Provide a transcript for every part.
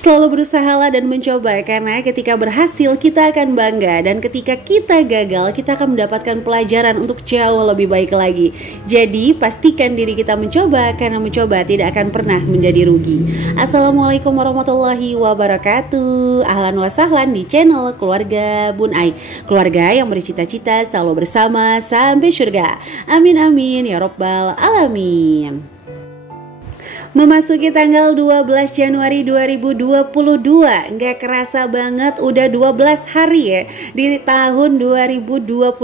Selalu berusahalah dan mencoba, karena ketika berhasil kita akan bangga, dan ketika kita gagal kita akan mendapatkan pelajaran untuk jauh lebih baik lagi. Jadi pastikan diri kita mencoba, karena mencoba tidak akan pernah menjadi rugi. Assalamualaikum warahmatullahi wabarakatuh. Ahlan wa sahlan di channel Keluarga Bun Ai, keluarga yang bercita-cita selalu bersama sampai surga. Amin amin ya robbal alamin. Memasuki tanggal 12 Januari 2022, nggak kerasa banget udah 12 hari ya di tahun 2022.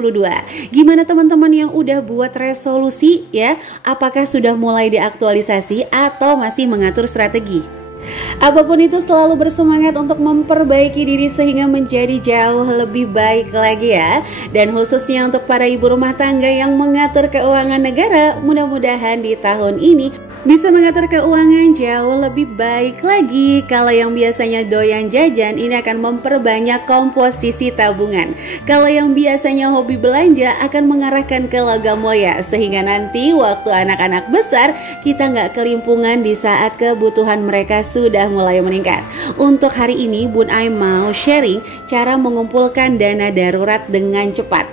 Gimana teman-teman yang udah buat resolusi ya? Apakah sudah mulai diaktualisasi atau masih mengatur strategi? Apapun itu, selalu bersemangat untuk memperbaiki diri sehingga menjadi jauh lebih baik lagi ya. Dan khususnya untuk para ibu rumah tangga yang mengatur keuangan negara, mudah-mudahan di tahun ini bisa mengatur keuangan jauh lebih baik lagi. Kalau yang biasanya doyan jajan, ini akan memperbanyak komposisi tabungan. Kalau yang biasanya hobi belanja, akan mengarahkan ke logam mulia, sehingga nanti waktu anak-anak besar kita nggak kelimpungan di saat kebutuhan mereka sudah mulai meningkat. Untuk hari ini Bun Ai mau sharing cara mengumpulkan dana darurat dengan cepat.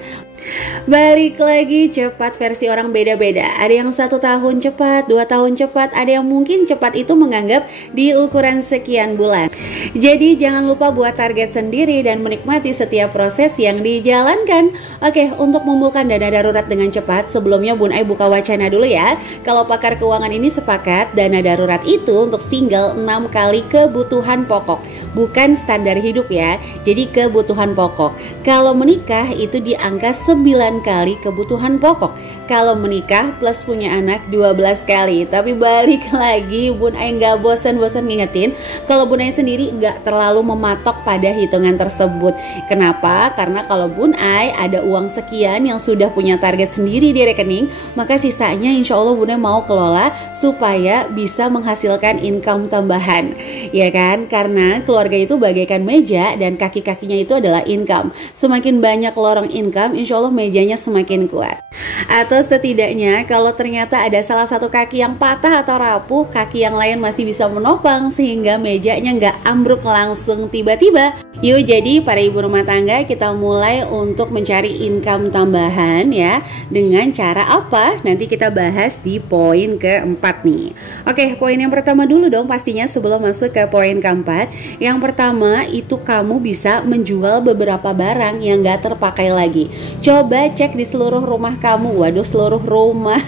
Balik lagi, cepat versi orang beda-beda. Ada yang 1 tahun cepat, 2 tahun cepat, ada yang mungkin cepat itu menganggap di ukuran sekian bulan. Jadi jangan lupa buat target sendiri dan menikmati setiap proses yang dijalankan. Oke, untuk mengumpulkan dana darurat dengan cepat, sebelumnya Bun Ai buka wacana dulu ya. Kalau pakar keuangan ini sepakat, dana darurat itu untuk single 6 kali kebutuhan pokok, bukan standar hidup ya. Jadi kebutuhan pokok. Kalau menikah itu di angka 9 kali kebutuhan pokok. Kalau menikah plus punya anak 12 kali. Tapi balik lagi, Bun Ai nggak bosan-bosan ngingetin kalau Bun Ai sendiri nggak terlalu mematok pada hitungan tersebut. Kenapa? Karena kalau Bun Ai ada uang sekian yang sudah punya target sendiri di rekening, maka sisanya insya Allah Bun Ai mau kelola supaya bisa menghasilkan income tambahan, ya kan? Karena keluarga itu bagaikan meja dan kaki-kakinya itu adalah income. Semakin banyak lorong income, insya Allah mejanya semakin kuat. Atau setidaknya kalau ternyata ada salah satu kaki yang patah atau rapuh, kaki yang lain masih bisa menopang sehingga mejanya nggak ambruk langsung tiba-tiba. Yuk, jadi para ibu rumah tangga kita mulai untuk mencari income tambahan ya. Dengan cara apa? Nanti kita bahas di poin keempat nih. Oke, poin yang pertama dulu dong pastinya sebelum masuk ke poin keempat. Yang pertama itu kamu bisa menjual beberapa barang yang nggak terpakai lagi. Coba cek di seluruh rumah kamu. Waduh, seluruh rumah.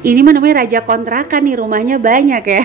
Ini mah namanya raja kontrakan nih, rumahnya banyak ya.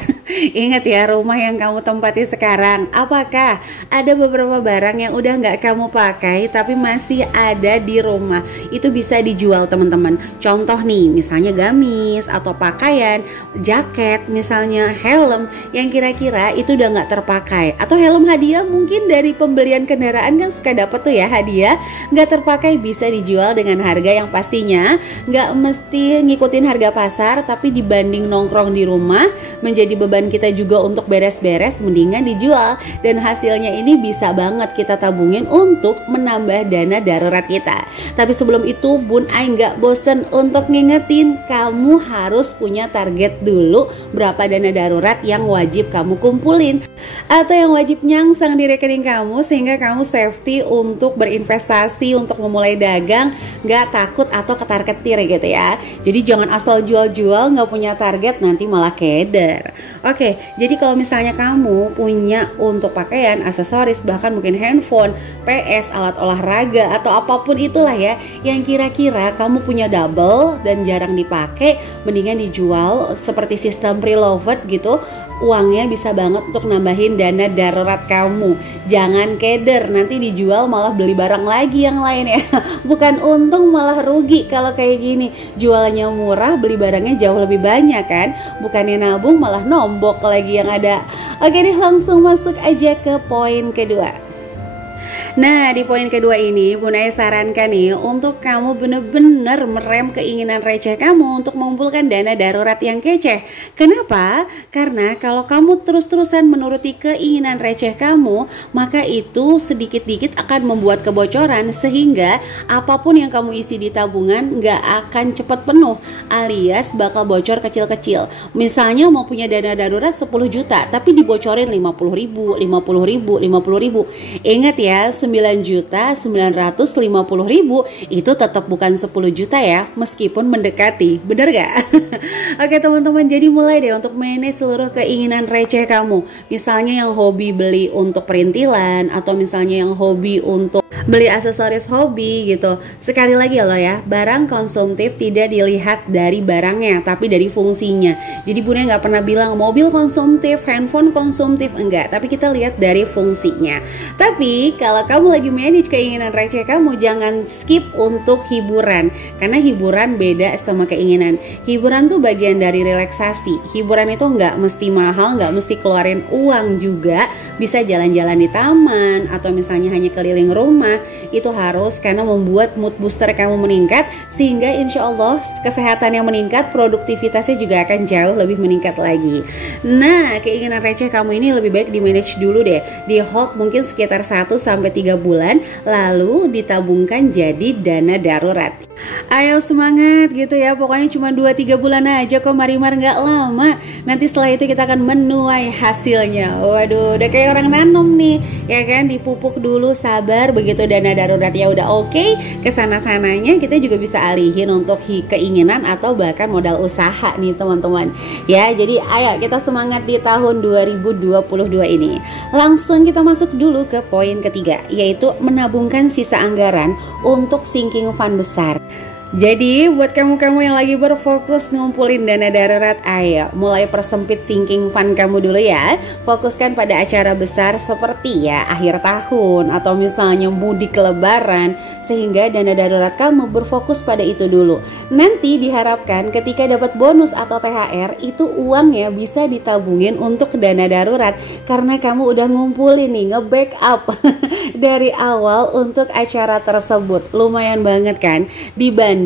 Ingat ya, rumah yang kamu tempati sekarang, apakah ada beberapa barang yang udah nggak kamu pakai tapi masih ada di rumah? Itu bisa dijual teman-teman. Contoh nih, misalnya gamis atau pakaian, jaket, misalnya helm yang kira-kira itu udah nggak terpakai. Atau helm hadiah mungkin dari pembelian kendaraan kan suka dapet tuh ya hadiah, nggak terpakai, bisa dijual dengan harga yang pastinya nggak mesti ngikutin harga pasar, tapi dibanding nongkrong di rumah menjadi beban kita juga untuk beres-beres, mendingan dijual. Dan hasilnya ini bisa banget kita tabungin untuk menambah dana darurat kita. Tapi sebelum itu Bun Ai nggak bosen untuk ngingetin, kamu harus punya target dulu berapa dana darurat yang wajib kamu kumpulin atau yang wajib nyangsang di rekening kamu, sehingga kamu safety untuk berinvestasi, untuk memulai dagang, nggak takut atau ketar-ketir gitu ya. Jadi jangan asal jual-jual nggak punya target, nanti malah keder. Oke, jadi kalau misalnya kamu punya untuk pakaian, aksesoris, bahkan mungkin handphone, PS, alat olahraga atau apapun itulah ya, yang kira-kira kamu punya double dan jarang dipakai, mendingan dijual seperti sistem preloved gitu. Uangnya bisa banget untuk nambahin dana darurat kamu. Jangan keder, nanti dijual malah beli barang lagi yang lain ya. Bukan untung malah rugi kalau kayak gini. Jualnya murah, beli barangnya jauh lebih banyak kan. Bukannya nabung malah nombok lagi yang ada. Oke deh, langsung masuk aja ke poin kedua. Nah, di poin kedua ini Bun Aya sarankan nih untuk kamu bener-bener merem keinginan receh kamu untuk mengumpulkan dana darurat yang kece. Kenapa? Karena kalau kamu terus-terusan menuruti keinginan receh kamu, maka itu sedikit-dikit akan membuat kebocoran sehingga apapun yang kamu isi di tabungan nggak akan cepat penuh, alias bakal bocor kecil-kecil. Misalnya mau punya dana darurat 10 juta tapi dibocorin 50 ribu, 50 ribu, 50 ribu. Ingat ya, 9.950.000 itu tetap bukan 10 juta ya, meskipun mendekati, bener gak? Oke teman-teman, jadi mulai deh untuk manage seluruh keinginan receh kamu. Misalnya yang hobi beli untuk perintilan, atau misalnya yang hobi untuk beli aksesoris hobi gitu. Sekali lagi ya lo ya, barang konsumtif tidak dilihat dari barangnya, tapi dari fungsinya. Jadi Bunda nggak pernah bilang mobil konsumtif, handphone konsumtif, enggak, tapi kita lihat dari fungsinya. Tapi kalau kamu lagi manage keinginan receh kamu, jangan skip untuk hiburan, karena hiburan beda sama keinginan. Hiburan tuh bagian dari relaksasi. Hiburan itu nggak mesti mahal, nggak mesti keluarin uang juga. Bisa jalan-jalan di taman atau misalnya hanya keliling rumah. Itu harus, karena membuat mood booster kamu meningkat, sehingga insya Allah kesehatannya meningkat, produktivitasnya juga akan jauh lebih meningkat lagi. Nah, keinginan receh kamu ini lebih baik di manage dulu deh, di hold mungkin sekitar 1-3 bulan, lalu ditabungkan jadi dana darurat. Ayo semangat gitu ya, pokoknya cuma 2-3 bulan aja kok Marimar, nggak lama. Nanti setelah itu kita akan menuai hasilnya. Waduh, udah kayak orang nanam nih, ya kan, dipupuk dulu, sabar, begitu dana daruratnya udah oke, kesana-sananya kita juga bisa alihin untuk keinginan atau bahkan modal usaha nih teman-teman. Ya, jadi ayo kita semangat di tahun 2022 ini. Langsung kita masuk dulu ke poin ketiga, yaitu menabungkan sisa anggaran untuk sinking fund besar. Jadi buat kamu-kamu yang lagi berfokus ngumpulin dana darurat, ayo mulai persempit sinking fund kamu dulu ya. Fokuskan pada acara besar seperti ya akhir tahun atau misalnya mudik lebaran, sehingga dana darurat kamu berfokus pada itu dulu. Nanti diharapkan ketika dapat bonus atau THR, itu uangnya bisa ditabungin untuk dana darurat, karena kamu udah ngumpulin nih, nge-backup dari awal untuk acara tersebut. Lumayan banget kan, dibanding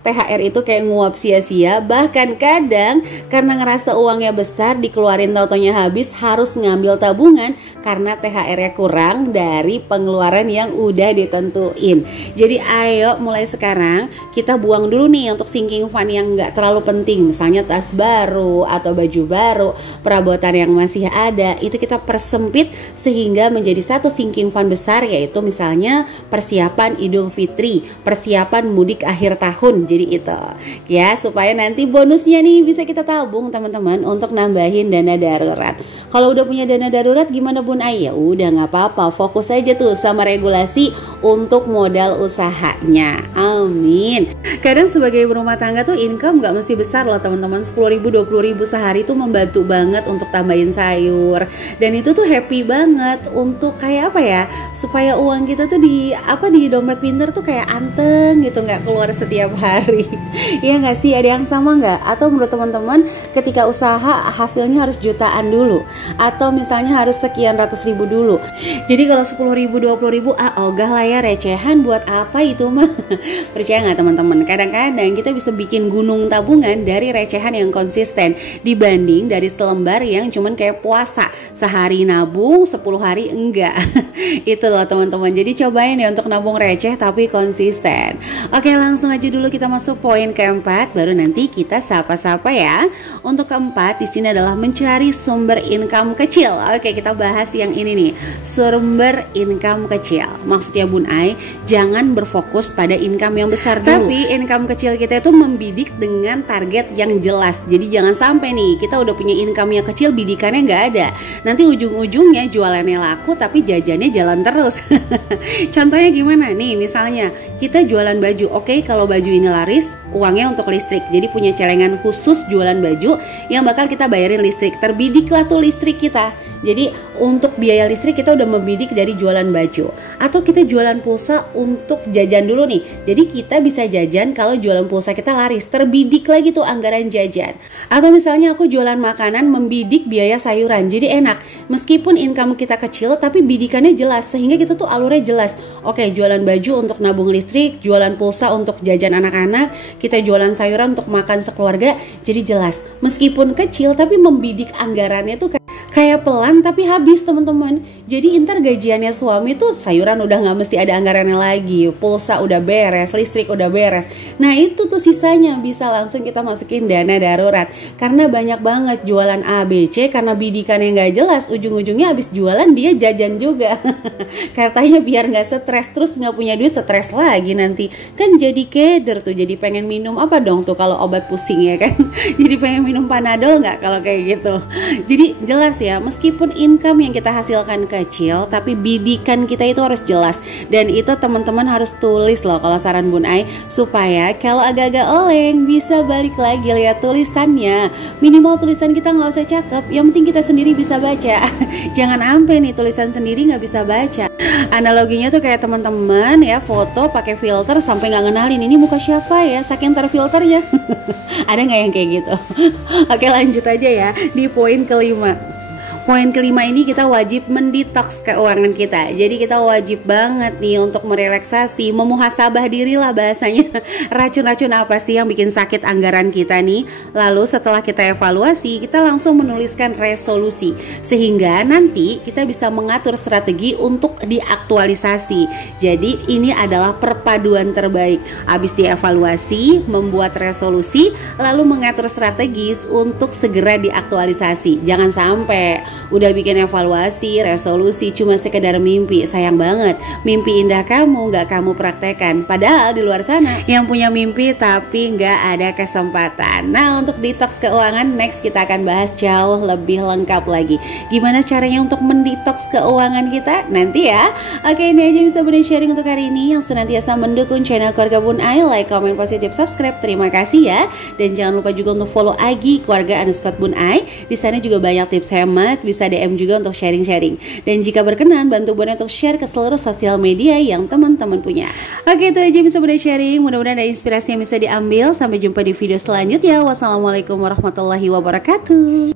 THR itu kayak nguap sia-sia. Bahkan kadang karena ngerasa uangnya besar, dikeluarin tautonya habis, harus ngambil tabungan karena THR-nya kurang dari pengeluaran yang udah ditentuin. Jadi ayo mulai sekarang kita buang dulu nih untuk sinking fund yang nggak terlalu penting, misalnya tas baru atau baju baru, perabotan yang masih ada, itu kita persempit sehingga menjadi satu sinking fund besar, yaitu misalnya persiapan Idul Fitri, persiapan mudik akhir tahun. Jadi itu ya, supaya nanti bonusnya nih bisa kita tabung teman-teman untuk nambahin dana darurat. Kalau udah punya dana darurat gimana Bun Ai? Ya udah nggak apa-apa, fokus aja tuh sama regulasi untuk modal usahanya. Amin. Kadang sebagai berumah tangga tuh income nggak mesti besar loh teman-teman. 10.000, 20.000 sehari tuh membantu banget untuk tambahin sayur, dan itu tuh happy banget untuk kayak apa ya, supaya uang kita tuh di dompet pinter tuh kayak anteng gitu, nggak keluar setiap hari. Iya nggak sih? Ada yang sama nggak? Atau menurut teman-teman ketika usaha hasilnya harus jutaan dulu, atau misalnya harus sekian ratus ribu dulu? Jadi kalau 10.000, 20.000 ogah lah ya, recehan buat apa itu mah. Percaya nggak teman-teman? Kadang-kadang kita bisa bikin gunung tabungan dari recehan yang konsisten, dibanding dari selembar yang cuman kayak puasa, sehari nabung 10 hari enggak. Itu loh teman-teman. Jadi cobain ya untuk nabung receh tapi konsisten. Oke, langsung aja dulu kita masuk poin keempat, baru nanti kita sapa-sapa ya. Untuk keempat di sini adalah mencari sumber income kecil. Oke, kita bahas yang ini nih, sumber income kecil. Maksudnya Bun Ai, jangan berfokus pada income yang besar dulu, tapi income kecil kita itu membidik dengan target yang jelas. Jadi jangan sampai nih kita udah punya income yang kecil, bidikannya nggak ada, nanti ujung-ujungnya jualannya laku tapi jajannya jalan terus. Contohnya gimana nih, misalnya kita jualan baju. Oke, kalau baju ini laris, uangnya untuk listrik. Jadi punya celengan khusus jualan baju yang bakal kita bayarin listrik. Terbidiklah tuh listrik kita. Jadi untuk biaya listrik kita udah membidik dari jualan baju. Atau kita jualan pulsa untuk jajan dulu nih. Jadi kita bisa jajan kalau jualan pulsa kita laris. Terbidik lagi tuh anggaran jajan. Atau misalnya aku jualan makanan membidik biaya sayuran. Jadi enak. Meskipun income kita kecil tapi bidikannya jelas. Sehingga kita tuh alurnya jelas. Oke, jualan baju untuk nabung listrik, jualan pulsa untuk jajan anak-anak, kita jualan sayuran untuk makan sekeluarga. Jadi jelas. Meskipun kecil tapi membidik anggarannya tuh kayak pelan tapi habis teman-teman. Jadi ntar gajiannya suami tuh sayuran udah nggak mesti ada anggarannya lagi, pulsa udah beres, listrik udah beres. Nah itu tuh sisanya bisa langsung kita masukin dana darurat. Karena banyak banget jualan ABC karena bidikannya nggak jelas, ujung-ujungnya habis jualan dia jajan juga. Katanya biar nggak stres, terus nggak punya duit stres lagi nanti. Kan jadi keder tuh, jadi pengen minum apa dong tuh kalau obat pusing ya kan. Jadi pengen minum Panadol nggak kalau kayak gitu. Jadi jelas ya, meskipun income yang kita hasilkan kecil tapi bidikan kita itu harus jelas. Dan itu teman-teman harus tulis loh kalau saran Bun Ai, supaya kalau agak-agak oleng bisa balik lagi lihat tulisannya. Minimal tulisan kita nggak usah cakep, yang penting kita sendiri bisa baca. Jangan ampe nih tulisan sendiri nggak bisa baca. Analoginya tuh kayak teman-teman ya, foto pakai filter sampai nggak ngenalin ini muka siapa ya, saking terfilternya. Ada nggak yang kayak gitu? Oke, lanjut aja ya di poin kelima. Poin kelima ini kita wajib mendetoks keuangan kita. Jadi kita wajib banget nih untuk merelaksasi, memuhasabah diri lah bahasanya. Racun-racun apa sih yang bikin sakit anggaran kita nih? Lalu setelah kita evaluasi, kita langsung menuliskan resolusi. Sehingga nanti kita bisa mengatur strategi untuk diaktualisasi. Jadi ini adalah perpaduan terbaik. Habis dievaluasi, membuat resolusi, lalu mengatur strategis untuk segera diaktualisasi. Jangan sampai udah bikin evaluasi, resolusi cuma sekedar mimpi. Sayang banget, mimpi indah kamu gak kamu praktekkan. Padahal di luar sana yang punya mimpi tapi gak ada kesempatan. Nah, untuk detox keuangan next kita akan bahas jauh lebih lengkap lagi. Gimana caranya untuk mendetox keuangan kita nanti ya. Oke, ini aja bisa Bun Ai sharing untuk hari ini. Yang senantiasa mendukung channel keluarga Bun Ai, like, komen, positif, subscribe. Terima kasih ya. Dan jangan lupa juga untuk follow Agi keluarga _Bun Ai. Di sana juga banyak tips hemat, bisa DM juga untuk sharing-sharing. Dan jika berkenan, bantu Bun Ai untuk share ke seluruh sosial media yang teman-teman punya. Oke, itu aja bisa Bun Ai sharing. Mudah-mudahan ada inspirasi yang bisa diambil. Sampai jumpa di video selanjutnya. Wassalamualaikum warahmatullahi wabarakatuh.